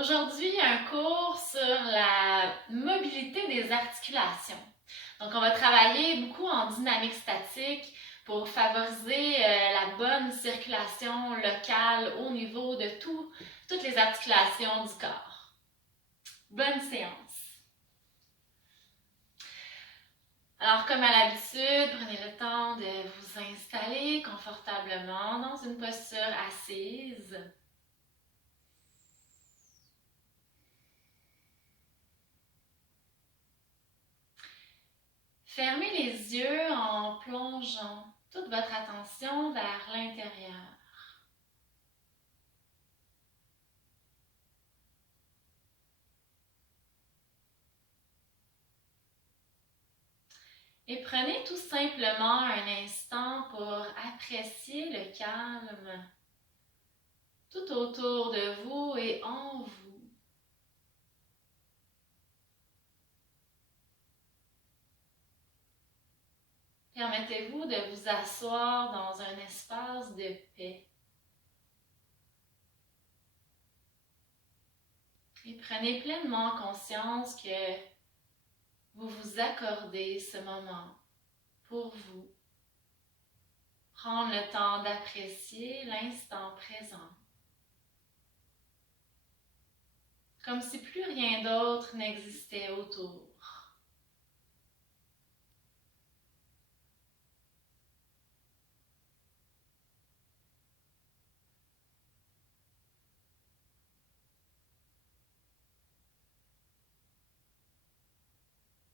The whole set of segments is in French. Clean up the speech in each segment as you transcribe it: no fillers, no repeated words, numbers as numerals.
Aujourd'hui, un cours sur la mobilité des articulations. Donc, on va travailler beaucoup en dynamique statique pour favoriser la bonne circulation locale au niveau de toutes les articulations du corps. Bonne séance! Alors, comme à l'habitude, prenez le temps de vous installer confortablement dans une posture assise. Fermez les yeux en plongeant toute votre attention vers l'intérieur. Et prenez tout simplement un instant pour apprécier le calme tout autour de vous et en vous. Permettez-vous de vous asseoir dans un espace de paix. Et prenez pleinement conscience que vous vous accordez ce moment pour vous. Prendre le temps d'apprécier l'instant présent. Comme si plus rien d'autre n'existait autour.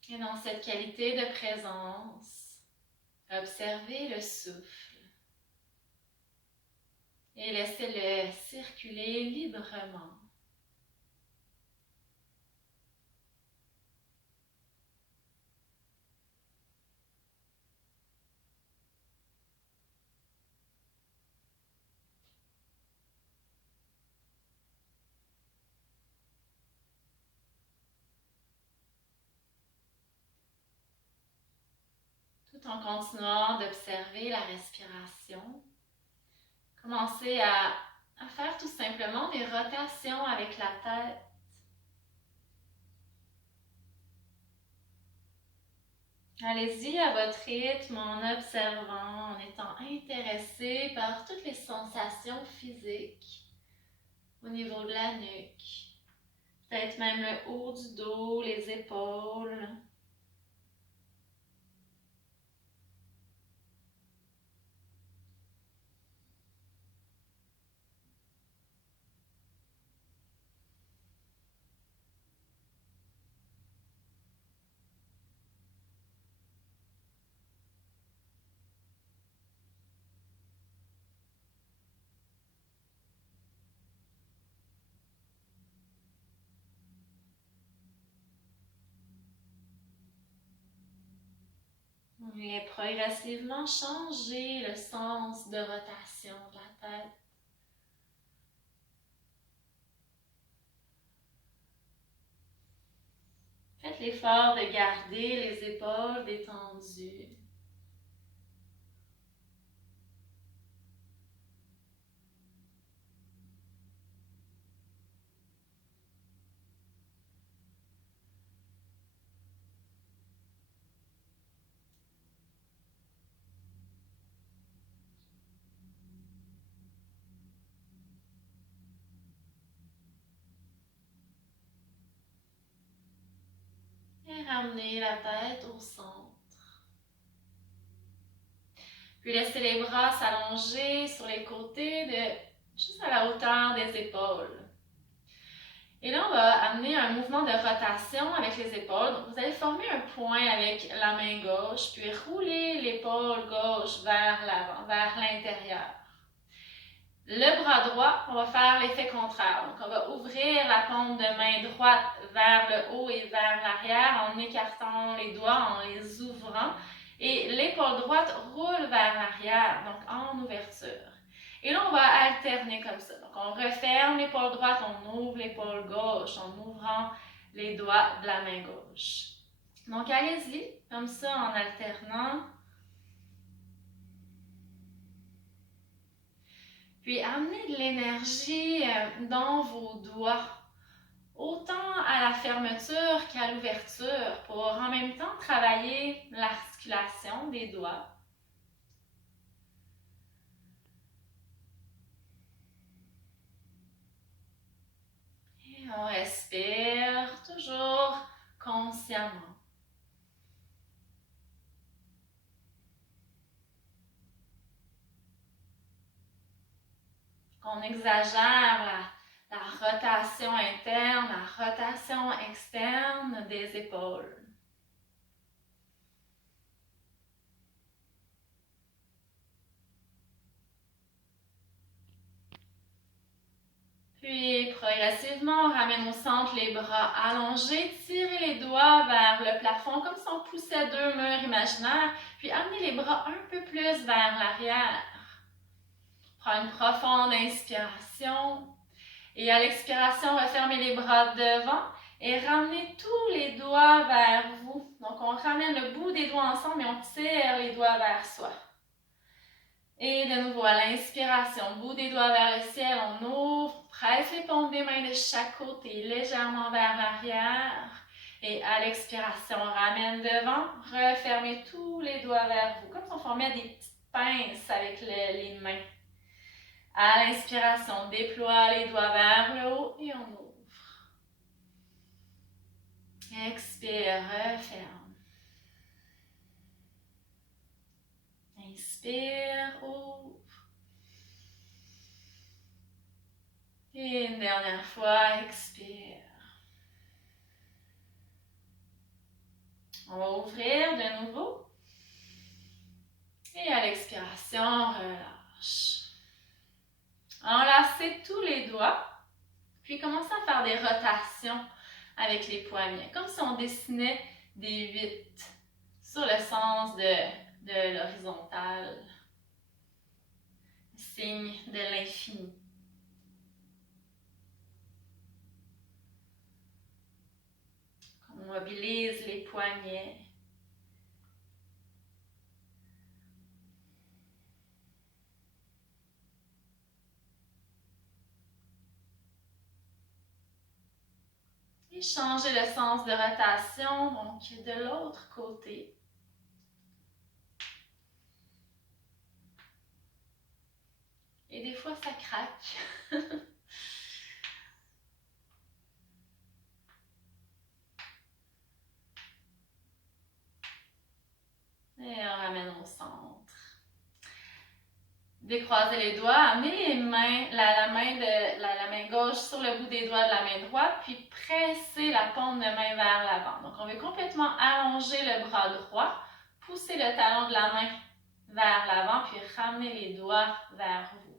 Et dans cette qualité de présence, observez le souffle et laissez-le circuler librement. Tout en continuant d'observer la respiration, commencez à faire tout simplement des rotations avec la tête. Allez-y à votre rythme en observant, en étant intéressé par toutes les sensations physiques au niveau de la nuque. Peut-être même le haut du dos, les épaules. Et progressivement changer le sens de rotation de la tête. Faites l'effort de garder les épaules détendues. Et ramenez la tête au centre. Puis laissez les bras s'allonger sur les côtés, juste à la hauteur des épaules. Et là, on va amener un mouvement de rotation avec les épaules. Donc, vous allez former un point avec la main gauche, puis rouler l'épaule gauche vers l'avant, vers l'intérieur. Le bras droit, on va faire l'effet contraire. Donc, on va ouvrir la paume de main droite vers le haut et vers l'arrière en écartant les doigts, en les ouvrant. Et l'épaule droite roule vers l'arrière, donc en ouverture. Et là, on va alterner comme ça. Donc, on referme l'épaule droite, on ouvre l'épaule gauche en ouvrant les doigts de la main gauche. Donc, allez-y, comme ça, en alternant. Puis, amenez de l'énergie dans vos doigts autant à la fermeture qu'à l'ouverture pour en même temps travailler l'articulation des doigts. Et on respire toujours consciemment. On exagère la rotation interne, la rotation externe des épaules. Puis progressivement, on ramène au centre les bras allongés, tirez les doigts vers le plafond comme si on poussait deux murs imaginaires, puis amenez les bras un peu plus vers l'arrière. Prends une profonde inspiration et à l'expiration, refermez les bras devant et ramenez tous les doigts vers vous. Donc on ramène le bout des doigts ensemble et on tire les doigts vers soi. Et de nouveau à l'inspiration, bout des doigts vers le ciel, on ouvre, presse les paumes des mains de chaque côté légèrement vers l'arrière. Et à l'expiration, on ramène devant, refermez tous les doigts vers vous, comme si on formait des petites pinces avec les mains. À l'inspiration, on déploie les doigts vers le haut et on ouvre. Expire, referme. Inspire, ouvre. Et une dernière fois, expire. On va ouvrir de nouveau. Et à l'expiration, relâche. Enlacez tous les doigts. Puis commencez à faire des rotations avec les poignets. Comme si on dessinait des 8 sur le sens de l'horizontale. Signe de l'infini. On mobilise les poignets. Et changez le sens de rotation, donc de l'autre côté. Et des fois, ça craque. Et on ramène au centre. Décroisez les doigts, amenez les mains, la main gauche sur le bout des doigts de la main droite, puis pressez la paume de main vers l'avant. Donc on veut complètement allonger le bras droit, pousser le talon de la main vers l'avant, puis ramener les doigts vers vous.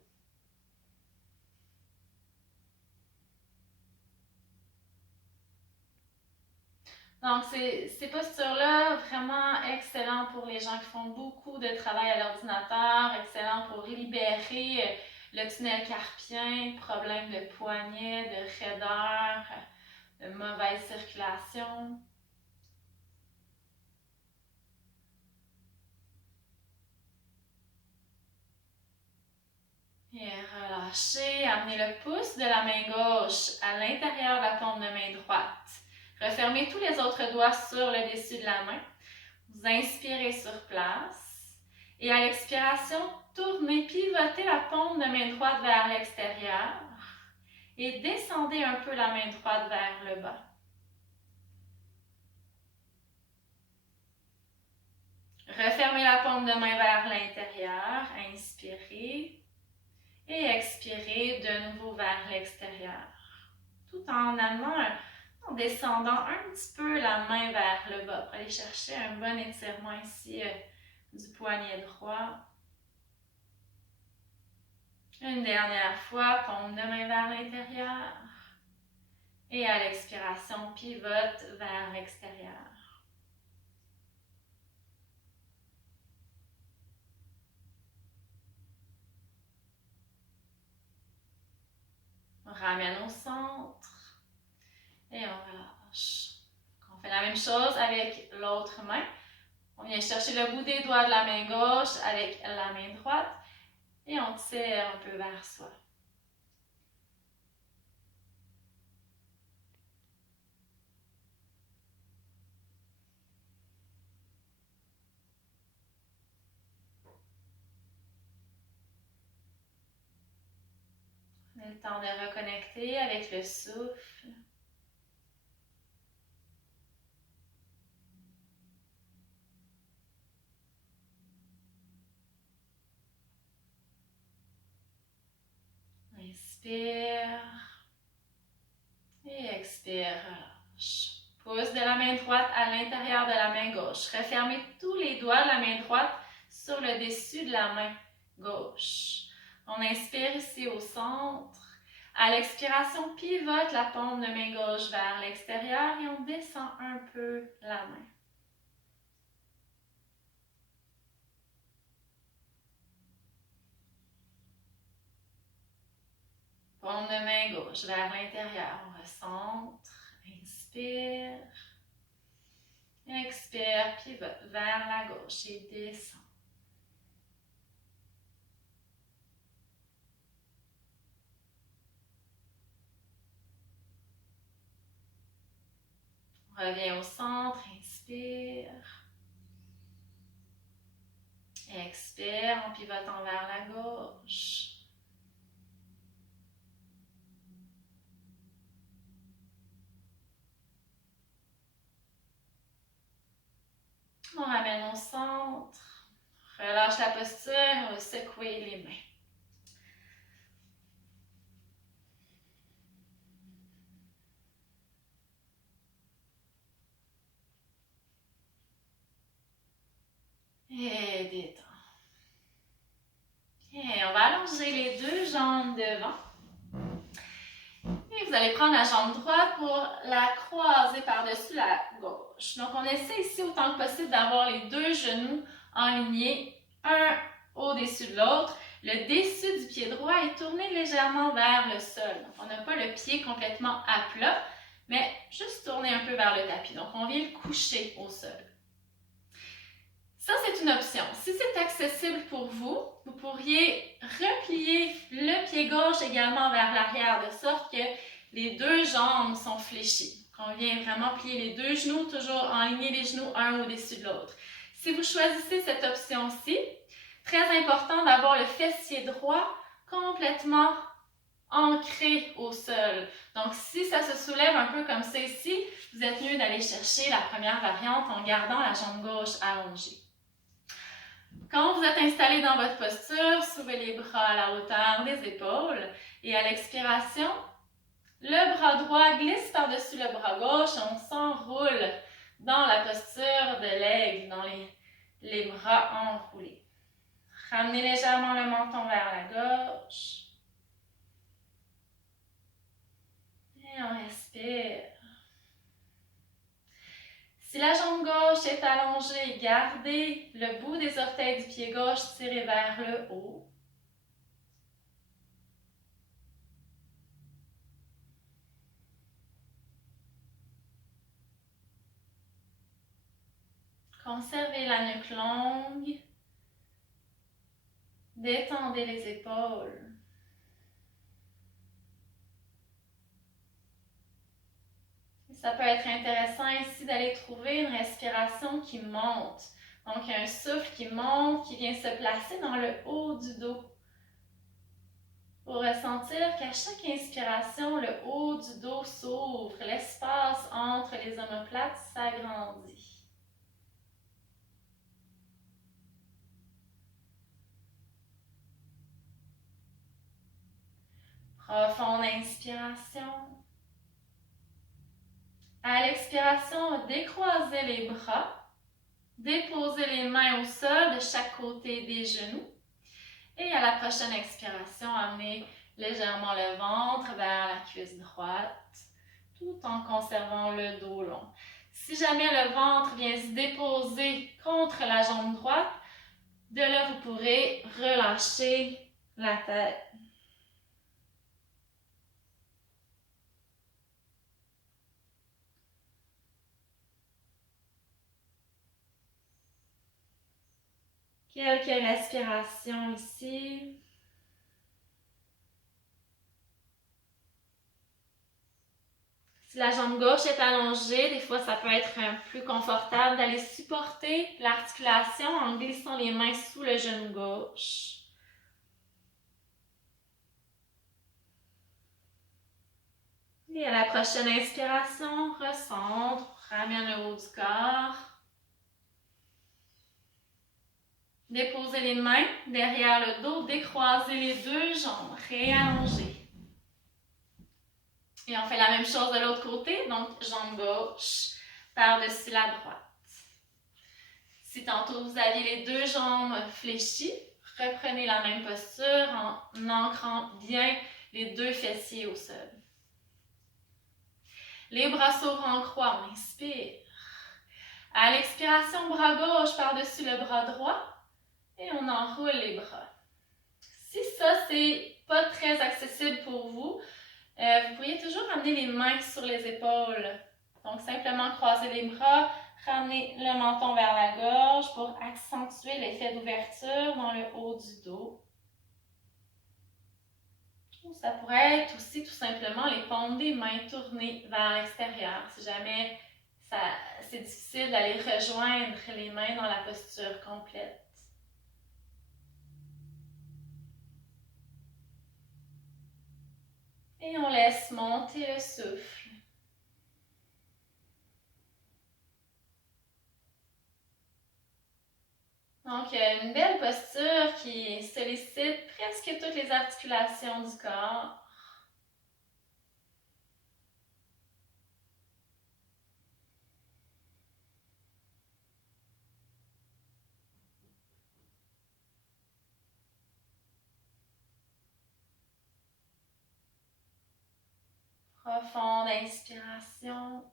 Donc, ces postures-là, vraiment excellent pour les gens qui font beaucoup de travail à l'ordinateur, excellent pour libérer le tunnel carpien, problème de poignet, de raideur, de mauvaise circulation. Et relâchez, amenez le pouce de la main gauche à l'intérieur de la paume de main droite. Refermez tous les autres doigts sur le dessus de la main. Vous inspirez sur place. Et à l'expiration, tournez, pivotez la paume de main droite vers l'extérieur. Et descendez un peu la main droite vers le bas. Refermez la paume de main vers l'intérieur. Inspirez. Et expirez de nouveau vers l'extérieur. Tout en en descendant un petit peu la main vers le bas pour aller chercher un bon étirement ici du poignet droit. Une dernière fois, paume de main vers l'intérieur. Et à l'expiration, pivote vers l'extérieur. On ramène au centre et on relâche. On fait la même chose avec l'autre main. On vient chercher le bout des doigts de la main gauche avec la main droite et on tire un peu vers soi. Le temps de reconnecter avec le souffle. Inspire. Et expire, relâche. Pouce de la main droite à l'intérieur de la main gauche. Refermez tous les doigts de la main droite sur le dessus de la main gauche. On inspire ici au centre. À l'expiration, pivote la paume de main gauche vers l'extérieur et on descend un peu la main. Paume de main gauche vers l'intérieur. On recentre. Inspire. Expire, pivote vers la gauche et descend. On revient au centre, inspire. Expire en pivotant vers la gauche. On ramène au centre. Relâche la posture, on va secouer les mains. Et détend. Et on va allonger les deux jambes devant. Et vous allez prendre la jambe droite pour la croiser par-dessus la gauche. Donc on essaie ici autant que possible d'avoir les deux genoux alignés, un au-dessus de l'autre. Le dessus du pied droit est tourné légèrement vers le sol. Donc on n'a pas le pied complètement à plat, mais juste tourné un peu vers le tapis. Donc on vient le coucher au sol. Ça, c'est une option. Si c'est accessible pour vous, vous pourriez replier le pied gauche également vers l'arrière, de sorte que les deux jambes sont fléchies. On vient vraiment plier les deux genoux, toujours aligner les genoux un au-dessus de l'autre. Si vous choisissez cette option-ci, très important d'avoir le fessier droit complètement ancré au sol. Donc, si ça se soulève un peu comme ça ici, vous êtes mieux d'aller chercher la première variante en gardant la jambe gauche allongée. Quand vous êtes installé dans votre posture, soulevez les bras à la hauteur des épaules et à l'expiration, le bras droit glisse par-dessus le bras gauche et on s'enroule dans la posture de l'aigle, dans les bras enroulés. Ramenez légèrement le menton vers la gauche. Et on respire. Si la jambe gauche est allongée, gardez le bout des orteils du pied gauche tiré vers le haut. Conservez la nuque longue. Détendez les épaules. Ça peut être intéressant ici d'aller trouver une respiration qui monte. Donc, il y a un souffle qui monte, qui vient se placer dans le haut du dos. Pour ressentir qu'à chaque inspiration, le haut du dos s'ouvre, l'espace entre les omoplates s'agrandit. Profonde inspiration. À l'expiration, décroisez les bras, déposez les mains au sol de chaque côté des genoux. Et à la prochaine expiration, amenez légèrement le ventre vers la cuisse droite, tout en conservant le dos long. Si jamais le ventre vient se déposer contre la jambe droite, de là, vous pourrez relâcher la tête. Quelques respirations ici. Si la jambe gauche est allongée, des fois ça peut être plus confortable d'aller supporter l'articulation en glissant les mains sous le genou gauche. Et à la prochaine inspiration, recentre, ramène le haut du corps. Déposez les mains derrière le dos, décroisez les deux jambes, réallongez. Et on fait la même chose de l'autre côté, donc jambe gauche par-dessus la droite. Si tantôt vous aviez les deux jambes fléchies, reprenez la même posture en ancrant bien les deux fessiers au sol. Les bras s'ouvrent en croix, on inspire. À l'expiration, bras gauche par-dessus le bras droit et on enroule les bras. Si ça, c'est pas très accessible pour vous, vous pourriez toujours ramener les mains sur les épaules. Donc, simplement croiser les bras, ramener le menton vers la gorge pour accentuer l'effet d'ouverture dans le haut du dos. Ou ça pourrait être aussi tout simplement les paumes des mains tournées vers l'extérieur. Si jamais c'est difficile d'aller rejoindre les mains dans la posture complète. Et on laisse monter le souffle. Donc, une belle posture qui sollicite presque toutes les articulations du corps. Profonde inspiration.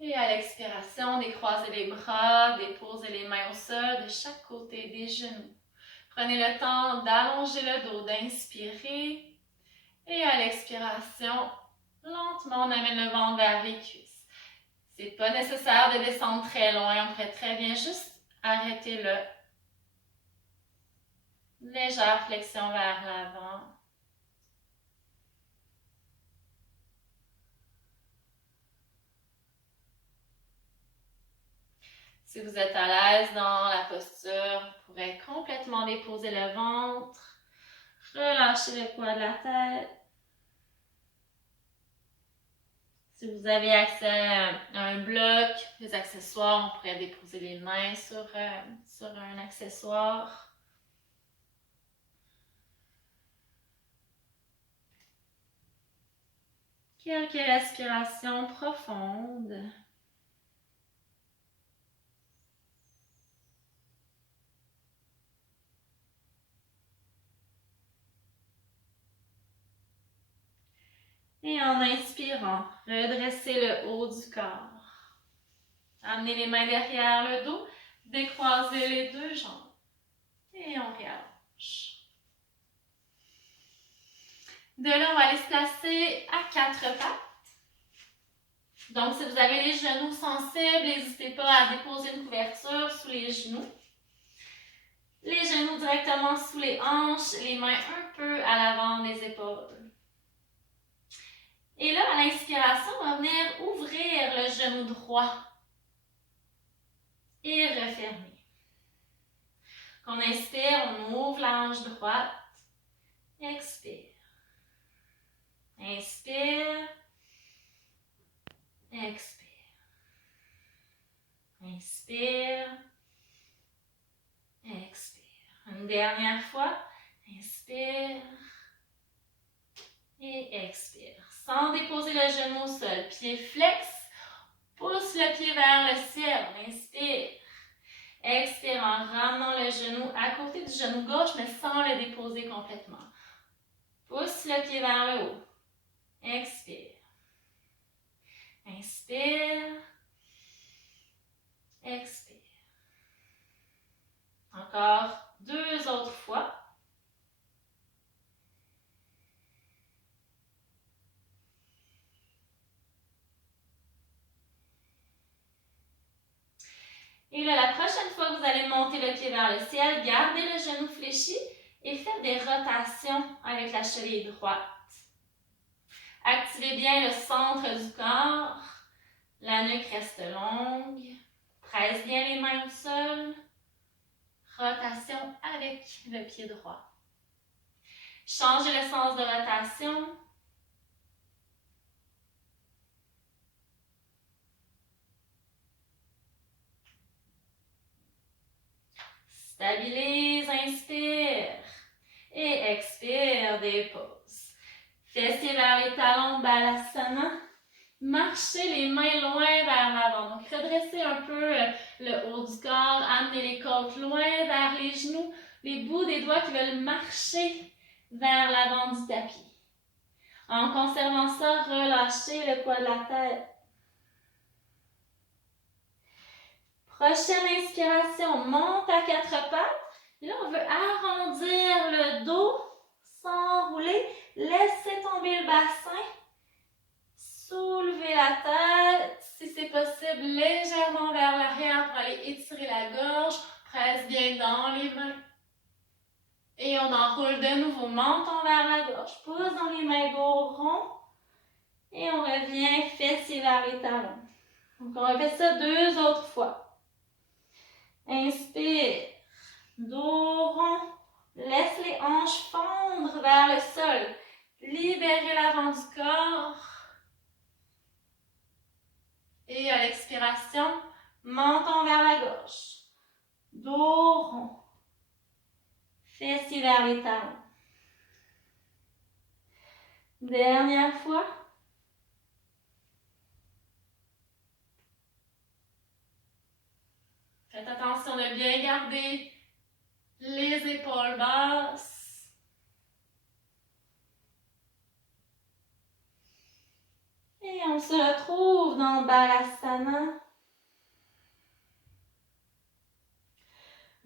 Et à l'expiration, décroisez les bras, déposez les mains au sol de chaque côté des genoux. Prenez le temps d'allonger le dos, d'inspirer. Et à l'expiration, lentement, on amène le ventre vers les cuisses. C'est pas nécessaire de descendre très loin, on pourrait très bien juste arrêter là. Légère flexion vers l'avant. Si vous êtes à l'aise dans la posture, vous pourrez complètement déposer le ventre, relâcher le poids de la tête. Si vous avez accès à un bloc, des accessoires, on pourrait déposer les mains sur un accessoire. Quelques respirations profondes. Et en inspirant, redressez le haut du corps. Amenez les mains derrière le dos, décroisez les deux jambes. Et on réallonge. De là, on va aller se placer à quatre pattes. Donc, si vous avez les genoux sensibles, n'hésitez pas à déposer une couverture sous les genoux. Les genoux directement sous les hanches, les mains un peu à l'avant des épaules. Et là, à l'inspiration, on va venir ouvrir le genou droit et refermer. Quand on inspire, on ouvre la hanche droite. Expire. Inspire. Expire. Inspire. Expire. Une dernière fois. Inspire. Et expire. Sans déposer le genou au sol. Pied flex. Pousse le pied vers le ciel. Inspire. Expire en ramenant le genou à côté du genou gauche, mais sans le déposer complètement. Pousse le pied vers le haut. Expire. Inspire. Expire. Encore deux autres fois. Et là, la prochaine fois que vous allez monter le pied vers le ciel, gardez le genou fléchi et faites des rotations avec la cheville droite. Activez bien le centre du corps. La nuque reste longue. Presse bien les mains au sol. Rotation avec le pied droit. Changez le sens de rotation. Stabilise, inspire. Et expire, dépose. Fessiers vers les talons, Balasana. Marchez les mains loin vers l'avant. Donc, redressez un peu le haut du corps. Amenez les côtes loin vers les genoux. Les bouts des doigts qui veulent marcher vers l'avant du tapis. En conservant ça, relâchez le poids de la tête. Prochaine inspiration, monte à quatre pattes. Et là, on veut arrondir le dos, s'enrouler, laisser tomber le bassin, soulever la tête, si c'est possible, légèrement vers l'arrière pour aller étirer la gorge, presse bien dans les mains. Et on enroule de nouveau, menton vers la gauche, pouce dans les mains, dos rond. Et on revient fessiers vers les talons. Donc on répète ça 2 autres fois. Inspire, dos rond, laisse les hanches fondre vers le sol. Libérez l'avant du corps. Et à l'expiration, menton vers la gauche. Dos rond. Fessiers vers les talons. Dernière fois. Faites attention de bien garder les épaules basses. Et on se retrouve dans Balasana.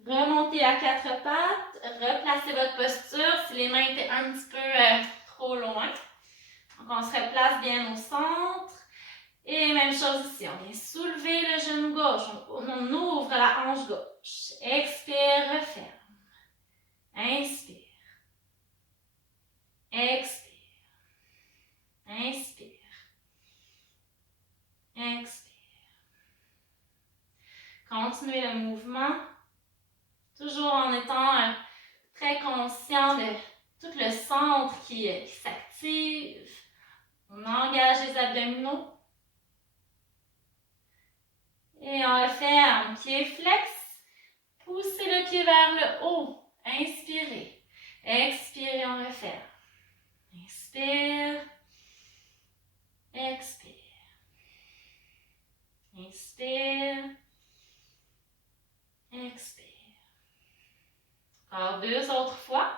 Remontez à quatre pattes, replacez votre posture si les mains étaient un petit peu trop loin. Donc on se replace bien au centre. Et même chose ici, on vient soulever le genou gauche, on ouvre la hanche gauche. Expire, referme. Inspire. Expire. Inspire. Expire. Continuez le mouvement, toujours en étant très conscient de tout le centre qui s'active. On engage les abdominaux. Et on referme, pied flex. Poussez le pied vers le haut. Inspirez. Expirez, on referme. Inspire. Expire. Inspire. Expire. Encore 2 autres fois.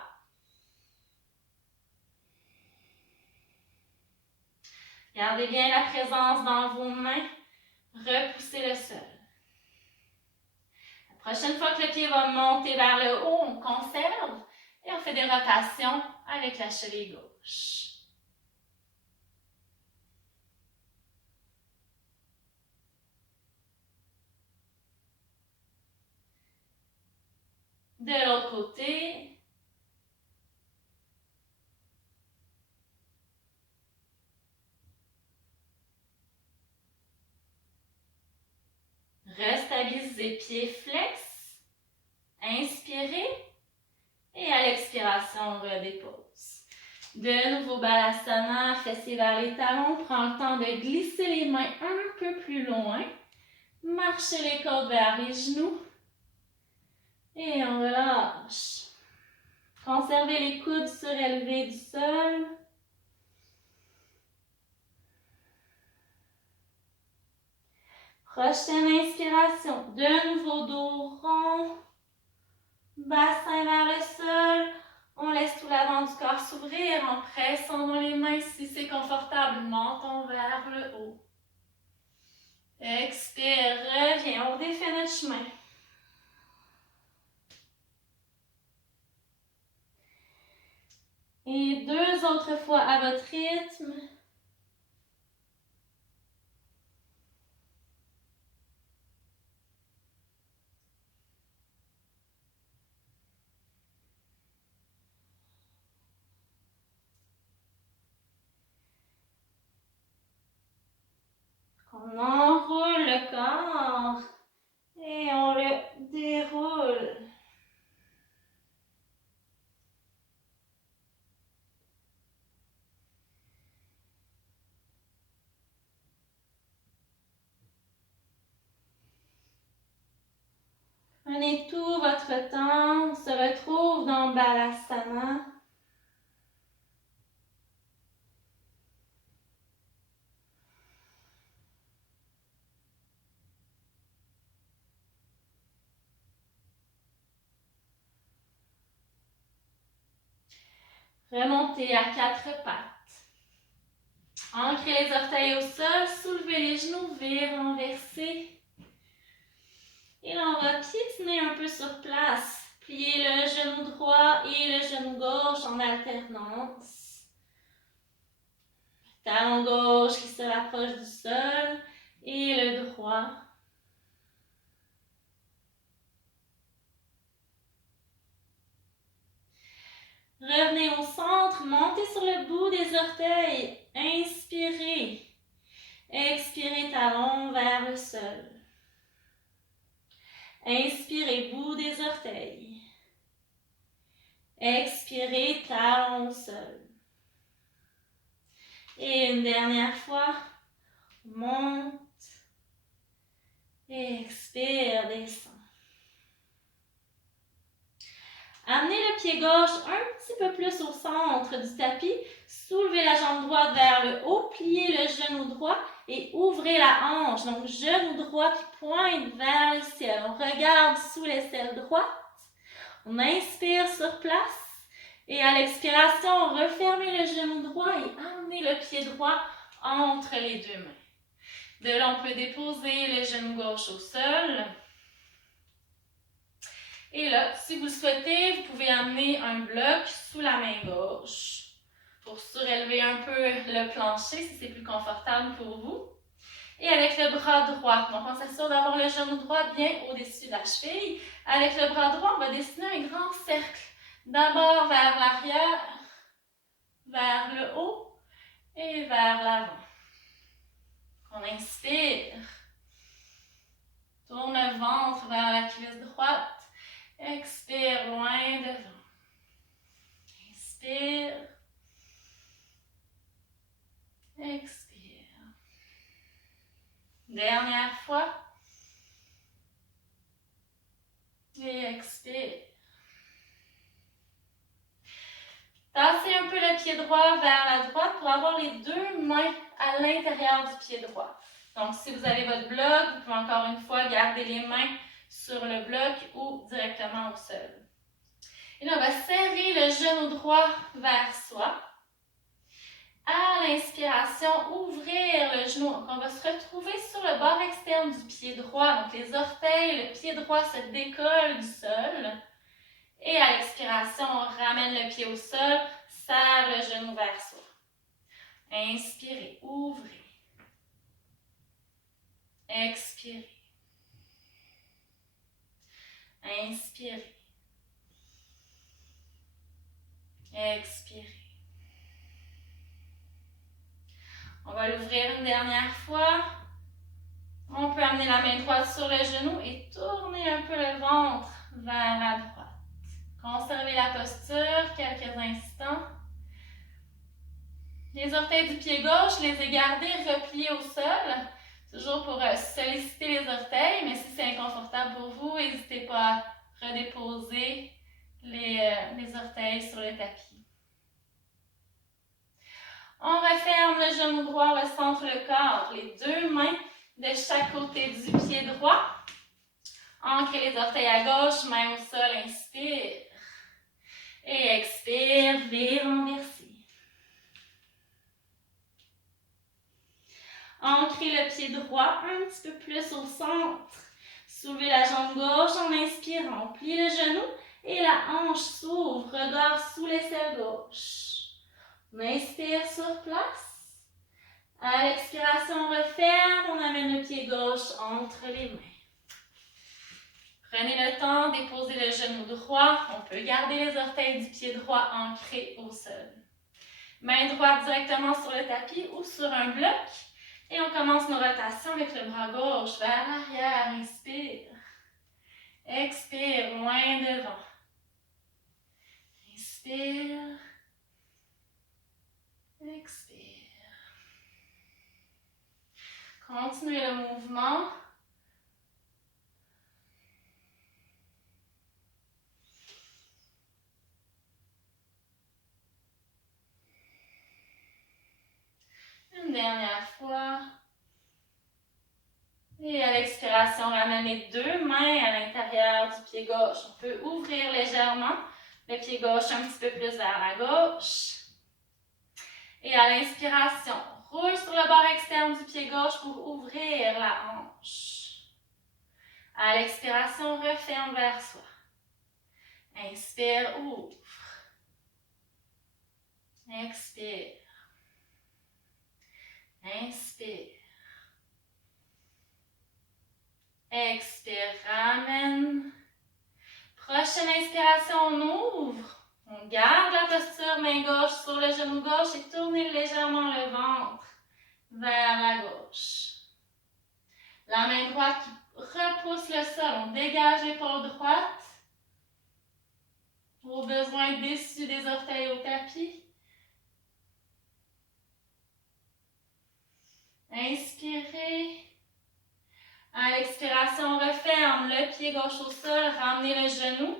Gardez bien la présence dans vos mains. Repoussez le sol. La prochaine fois que le pied va monter vers le haut, on conserve et on fait des rotations avec la cheville gauche. De l'autre côté. Restabilisez, pieds flex. Inspirez. Et à l'expiration, on redépose. De nouveau, Balasana, fessiers vers les talons. Prends le temps de glisser les mains un peu plus loin. Marchez les côtes vers les genoux. Et on relâche. Conservez les coudes surélevés du sol. Prochaine inspiration. De nouveau, dos rond. Bassin vers le sol. On laisse tout l'avant du corps s'ouvrir en pressant dans les mains si c'est confortable. Menton vers le haut. Expire, reviens. On défait notre chemin. Et 2 autres fois à votre rythme. On enroule le corps et on le déroule. Prenez tout votre temps. On se retrouve dans Balasana. Remontez à quatre pattes. Ancrez les orteils au sol, soulevez les genoux, virez, renversez. Et là, on va piétiner un peu sur place. Pliez le genou droit et le genou gauche en alternance. Talon gauche qui se rapproche du sol et le droit. Revenez au centre, montez sur le bout des orteils. Inspirez. Expirez, talon vers le sol. Inspirez, bout des orteils. Expirez, talon au sol. Et une dernière fois, monte. Expire, descend. Amenez le pied gauche un petit peu plus au centre du tapis. Soulevez la jambe droite vers le haut. Pliez le genou droit et ouvrez la hanche. Donc, genou droit qui pointe vers le ciel. On regarde sous l'aisselle droite. On inspire sur place. Et à l'expiration, refermez le genou droit et amenez le pied droit entre les deux mains. De là, on peut déposer le genou gauche au sol. Et là, si vous le souhaitez, vous pouvez amener un bloc sous la main gauche pour surélever un peu le plancher si c'est plus confortable pour vous. Et avec le bras droit, donc on s'assure d'avoir le genou droit bien au-dessus de la cheville. Avec le bras droit, on va dessiner un grand cercle. D'abord vers l'arrière, vers le haut et vers l'avant. On inspire. Tourne le ventre vers la cuisse droite. Expire loin devant. Inspire. Expire. Dernière fois. Et expire. Tassez un peu le pied droit vers la droite pour avoir les deux mains à l'intérieur du pied droit. Donc, si vous avez votre bloc, vous pouvez encore une fois garder les mains sur le bloc ou directement au sol. Et là, on va serrer le genou droit vers soi. À l'inspiration, ouvrir le genou. Donc, on va se retrouver sur le bord externe du pied droit. Donc, les orteils, le pied droit se décolle du sol. Et à l'expiration, on ramène le pied au sol, serre le genou vers soi. Inspirez, ouvrez. Expirez. Inspirez. Expirez. On va l'ouvrir une dernière fois. On peut amener la main droite sur le genou et tourner un peu le ventre vers la droite. Conservez la posture quelques instants. Les orteils du pied gauche, les ai gardés repliés au sol. Toujours pour solliciter les orteils, mais si c'est inconfortable pour vous, n'hésitez pas à redéposer les orteils sur le tapis. On referme le genou droit, on recentre le corps, les deux mains de chaque côté du pied droit. Ancrez les orteils à gauche, main au sol, inspire. Et expire, vire, renverser. Ancrez le pied droit un petit peu plus au centre. Soulevez la jambe gauche en inspirant. Pliez le genou et la hanche s'ouvre. Regard sous l'aisselle gauche. On inspire sur place. À l'expiration, on referme. On amène le pied gauche entre les mains. Prenez le temps, déposez le genou droit. On peut garder les orteils du pied droit ancrés au sol. Main droite directement sur le tapis ou sur un bloc. Et on commence nos rotations avec le bras gauche vers l'arrière. Inspire. Expire, loin devant. Inspire. Expire. Continuez le mouvement. Une dernière fois. Et à l'expiration, on ramène les deux mains à l'intérieur du pied gauche. On peut ouvrir légèrement le pied gauche un petit peu plus vers la gauche. Et à l'inspiration, roule sur le bord externe du pied gauche pour ouvrir la hanche. À l'expiration, referme vers soi. Inspire, ouvre. Expire. Inspire. Expire, ramène. Prochaine inspiration, on ouvre. On garde la posture, main gauche sur le genou gauche et tournez légèrement le ventre vers la gauche. La main droite qui repousse le sol, on dégage l'épaule droite. Au besoin, dessus des orteils au tapis. Inspirez. À l'expiration, on referme le pied gauche au sol, ramenez le genou.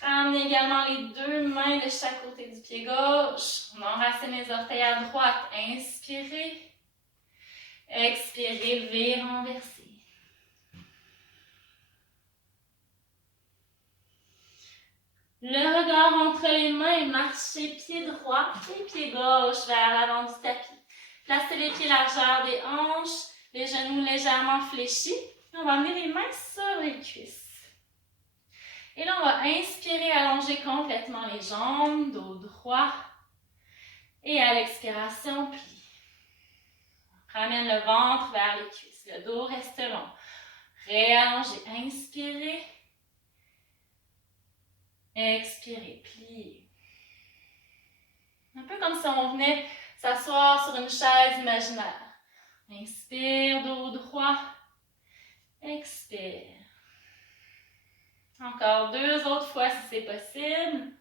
Ramenez également les deux mains de chaque côté du pied gauche. On enracine les orteils à droite. Inspirez. Expirez, vire renversé. Le regard entre les mains, marchez pied droit et pied gauche vers l'avant du tapis. Placez les pieds largeur des hanches, les genoux légèrement fléchis. On va amener les mains sur les cuisses. Et là, on va inspirer, allonger complètement les jambes, dos droit. Et à l'expiration, plie. Ramène le ventre vers les cuisses. Le dos reste long. Réallongez. Inspirez. Expirez. Pliez. Un peu comme si on venait s'asseoir sur une chaise imaginaire. Inspire, dos droit. Expire. Encore deux autres fois si c'est possible.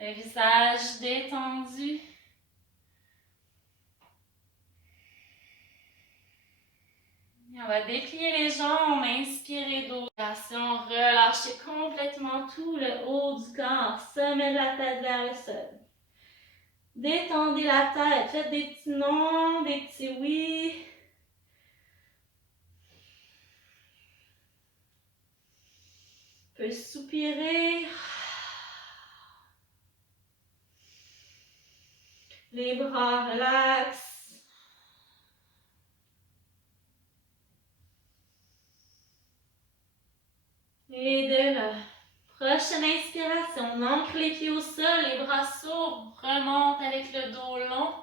Le visage détendu. Et on va déplier les jambes, inspirer d'oration, relâchez complètement tout le haut du corps, sommet de la tête vers le sol. Détendez la tête, faites des petits non, des petits oui. On peut soupirer. Les bras relaxent. Et de là, prochaine inspiration, on ancre les pieds au sol, les bras s'ouvrent, remonte avec le dos long,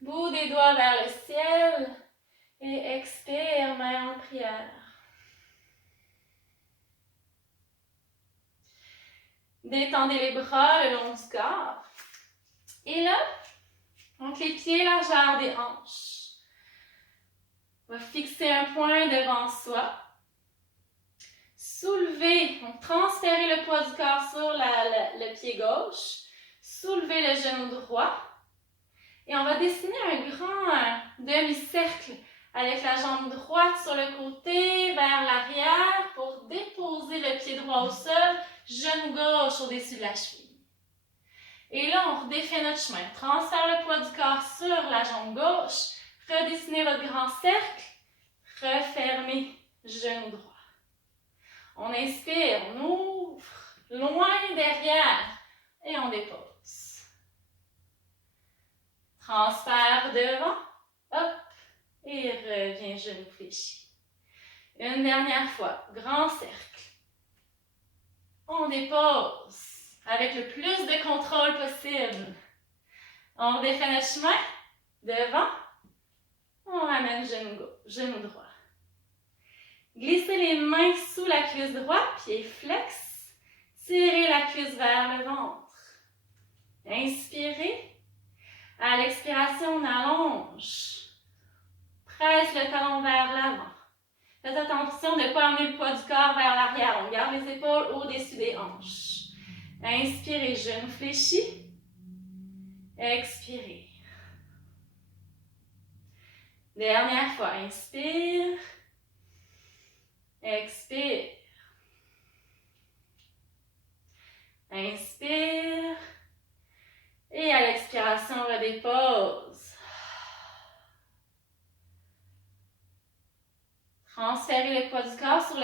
bout des doigts vers le ciel et expire, main en prière. Détendez les bras le long du corps. Et là, entre les pieds, largeur des hanches. On va fixer un point devant soi. Soulevez, donc transférez le poids du corps sur le pied gauche. Soulevez le genou droit. Et on va dessiner un grand demi-cercle avec la jambe droite sur le côté, vers l'arrière, pour déposer le pied droit au sol, genou gauche au-dessus de la cheville. Et là, on redéfait notre chemin. Transfère le poids du corps sur la jambe gauche. Redessinez votre grand cercle. Refermez genou droit. On inspire, on ouvre, loin derrière. Et on dépose. Transfert devant. Hop. Et revient genou fléchi. Une dernière fois. Grand cercle. On dépose. Avec le plus de contrôle possible. On redéfait notre chemin. Devant. On ramène genou droit. Glissez les mains sous la cuisse droite, pied flex. Tirez la cuisse vers le ventre. Inspirez. À l'expiration, on allonge. Presse le talon vers l'avant. Faites attention de ne pas emmener le poids du corps vers l'arrière. On garde les épaules au-dessus des hanches. Inspirez, genou fléchi. Expirez. Dernière fois, inspire. Expire.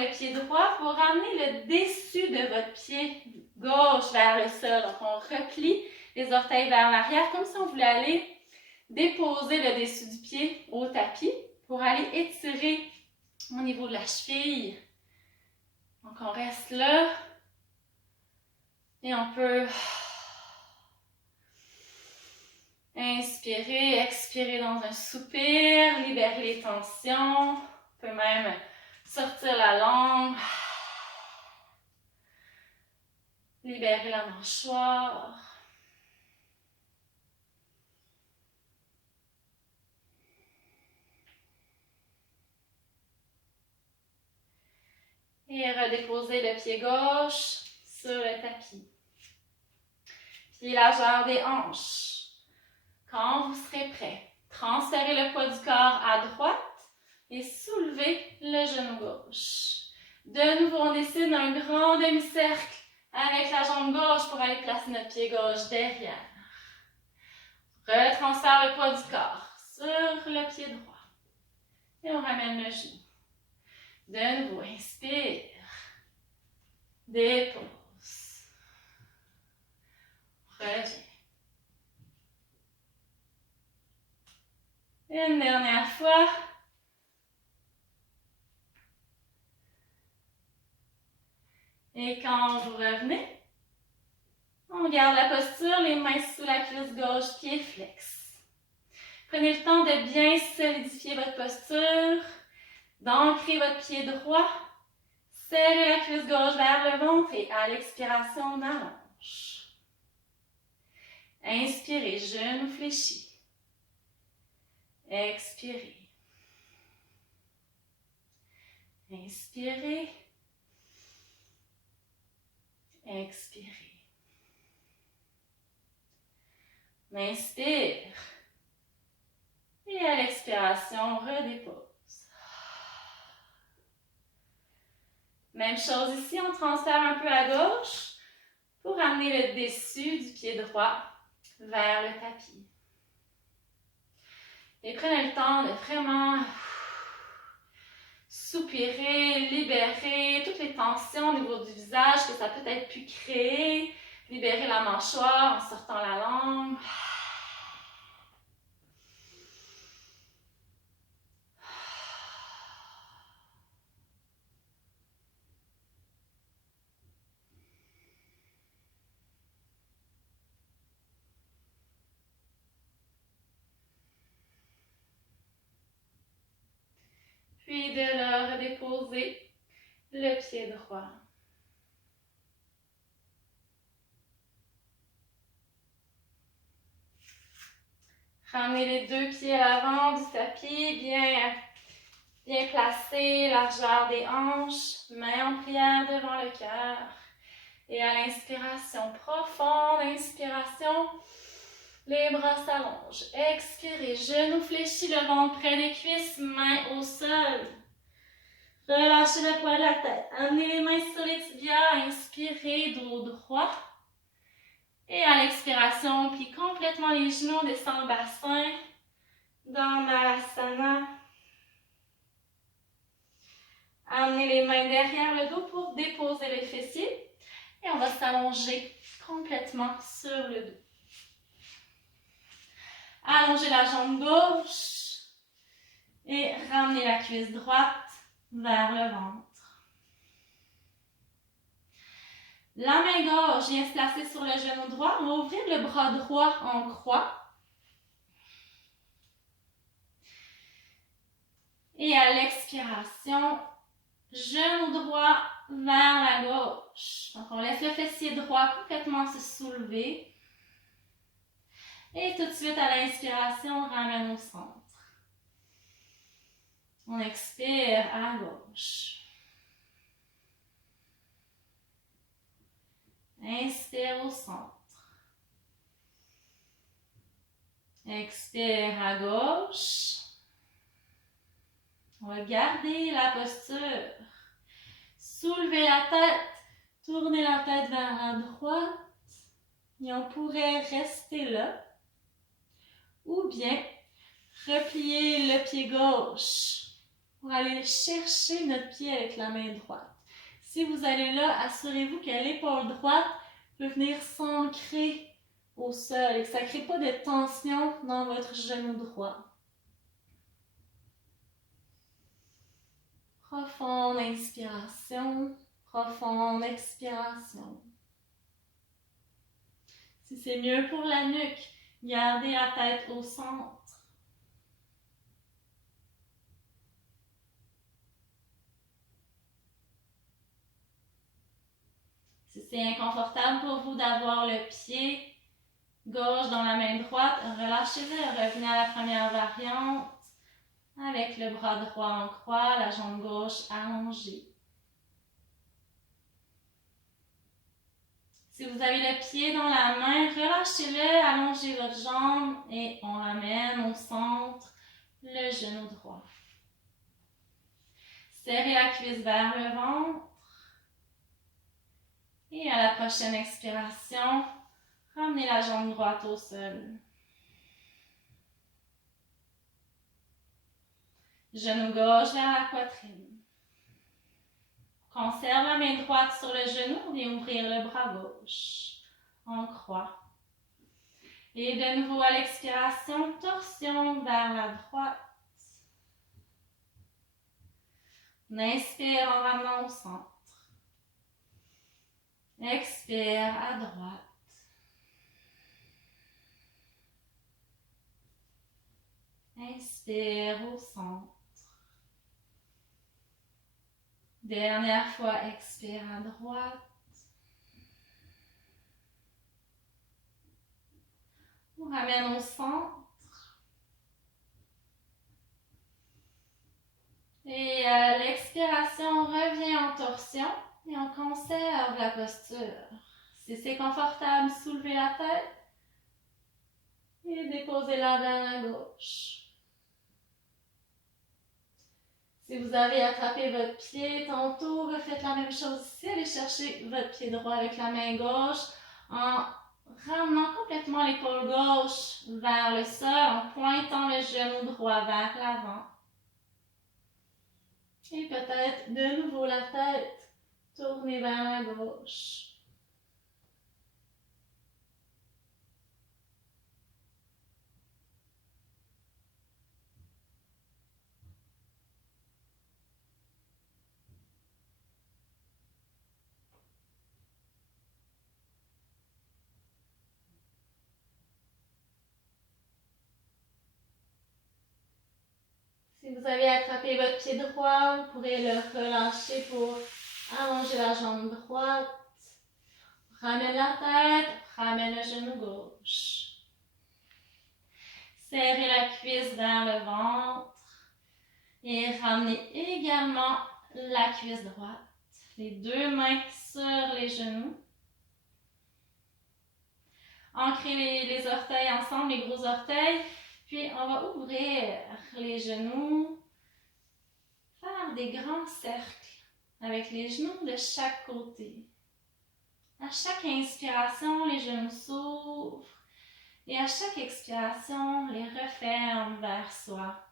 le pied droit pour ramener le dessus de votre pied gauche vers le sol. Donc, on replie les orteils vers l'arrière comme si on voulait aller déposer le dessus du pied au tapis pour aller étirer au niveau de la cheville. Donc, on reste là et on peut inspirer, expirer dans un soupir, libérer les tensions. On peut même sortir la langue, libérer la mâchoire. Et redéposer le pied gauche sur le tapis. Pied largeur des hanches. Quand vous serez prêt, transférez le poids du corps à droite et soulevez le genou gauche. De nouveau, on décide d'un grand demi-cercle avec la jambe gauche pour aller placer notre pied gauche derrière. Retransfère le poids du corps sur le pied droit. Et on ramène le genou. De nouveau, inspire. Dépose. Reviens. Une dernière fois. Et quand vous revenez, on garde la posture, les mains sous la cuisse gauche, pied flex. Prenez le temps de bien solidifier votre posture, d'ancrer votre pied droit, serrez la cuisse gauche vers le ventre et à l'expiration, on allonge. Inspirez, genou fléchi. Expirez. Inspirez. Expirez. Inspire. Et à l'expiration, redépose. Même chose ici, on transfère un peu à gauche pour amener le dessus du pied droit vers le tapis. Et prenez le temps de vraiment soupirer, libérer toutes les tensions au niveau du visage que ça peut être pu créer. Libérer la mâchoire en sortant la langue. Puis de là, redéposer le pied droit. Ramenez les deux pieds à l'avant du tapis, bien placés, largeur des hanches, mains en prière devant le cœur. Et à l'inspiration profonde, inspiration, les bras s'allongent. Expirez, genoux fléchis, le ventre près des cuisses, mains au sol. Relâchez le poids de la tête. Amenez les mains sur les tibias, inspirez, dos droit. Et à l'expiration, plie complètement les genoux, descend le bassin dans Malasana. Amenez les mains derrière le dos pour déposer les fessiers. Et on va s'allonger complètement sur le dos. Allongez la jambe gauche et ramenez la cuisse droite vers le ventre. La main gauche vient se placer sur le genou droit. On va ouvrir le bras droit en croix. Et à l'expiration, genou droit vers la gauche. Donc, on laisse le fessier droit complètement se soulever. Et tout de suite, à l'inspiration, on ramène au centre. On expire à gauche. Inspire au centre. Expire à gauche. On va garder la posture. Soulevez la tête. Tournez la tête vers la droite. Et on pourrait rester là. Ou bien replier le pied gauche pour aller chercher notre pied avec la main droite. Si vous allez là, assurez-vous que l'épaule droite peut venir s'ancrer au sol et que ça ne crée pas de tension dans votre genou droit. Profonde inspiration, profonde expiration. Si c'est mieux pour la nuque, gardez la tête au centre. Si c'est inconfortable pour vous d'avoir le pied gauche dans la main droite, relâchez-le, revenez à la première variante avec le bras droit en croix, la jambe gauche allongée. Si vous avez le pied dans la main, relâchez-le, allongez votre jambe et on ramène au centre le genou droit. Serrez la cuisse vers le ventre. Et à la prochaine expiration, ramenez la jambe droite au sol. Genou gauche vers la poitrine. Conserve la main droite sur le genou et ouvrir le bras gauche en croix. Et de nouveau à l'expiration, torsion vers la droite. On inspire en ramenant au centre. Expire à droite. Inspire au centre. Dernière fois, expire à droite. On ramène au centre. Et à l'expiration, on revient en torsion et on conserve la posture. Si c'est confortable, soulevez la tête et déposez-la vers la gauche. Si vous avez attrapé votre pied tantôt, refaites la même chose ici. Allez chercher votre pied droit avec la main gauche en ramenant complètement l'épaule gauche vers le sol, en pointant le genou droit vers l'avant. Et peut-être de nouveau la tête tournée vers la gauche. Si vous avez attrapé votre pied droit, vous pourrez le relâcher pour allonger la jambe droite. Ramène la tête, ramène le genou gauche. Serrez la cuisse vers le ventre et ramenez également la cuisse droite. Les deux mains sur les genoux. Ancrez les orteils ensemble, les gros orteils. Puis on va ouvrir les genoux, faire des grands cercles avec les genoux de chaque côté. À chaque inspiration, les genoux s'ouvrent et à chaque expiration, les referment vers soi.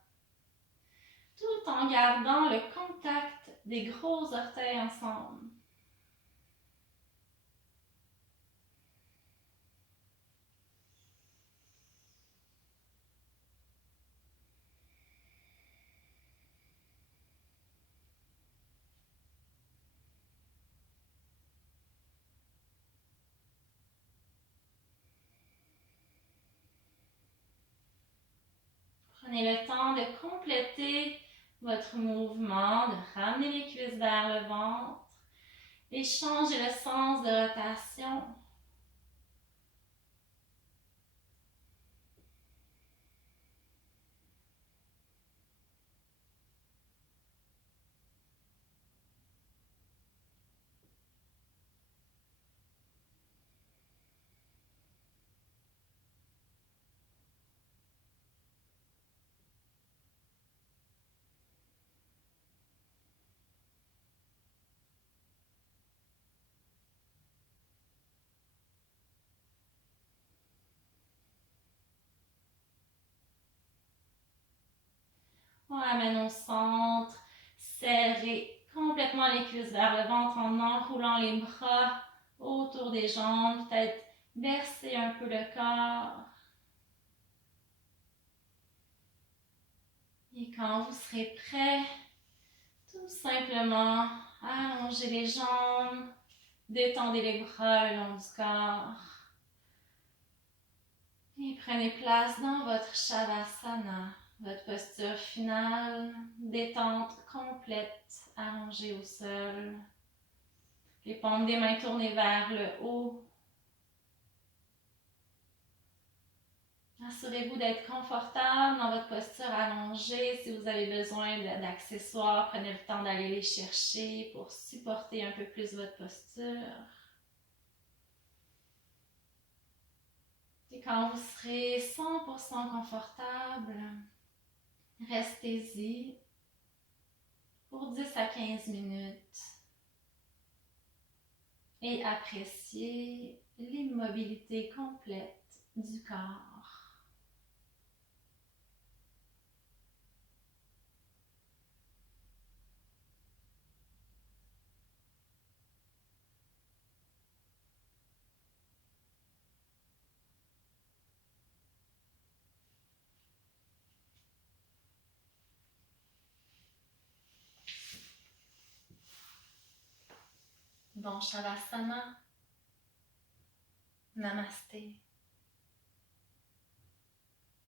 Tout en gardant le contact des gros orteils ensemble. Prenez le temps de compléter votre mouvement, de ramener les cuisses vers le ventre et changez le sens de rotation. On ramène au centre. Serrez complètement les cuisses vers le ventre en enroulant les bras autour des jambes. Peut-être bercer un peu le corps. Et quand vous serez prêt, tout simplement allongez les jambes, détendez les bras le long du corps. Et prenez place dans votre Shavasana, votre posture finale, détente complète, allongée au sol. Les paumes des mains tournées vers le haut. Assurez-vous d'être confortable dans votre posture allongée. Si vous avez besoin d'accessoires, prenez le temps d'aller les chercher pour supporter un peu plus votre posture. Et quand vous serez 100% confortable, restez-y pour 10 à 15 minutes et appréciez l'immobilité complète du corps. Bon Shavasana. Namasté.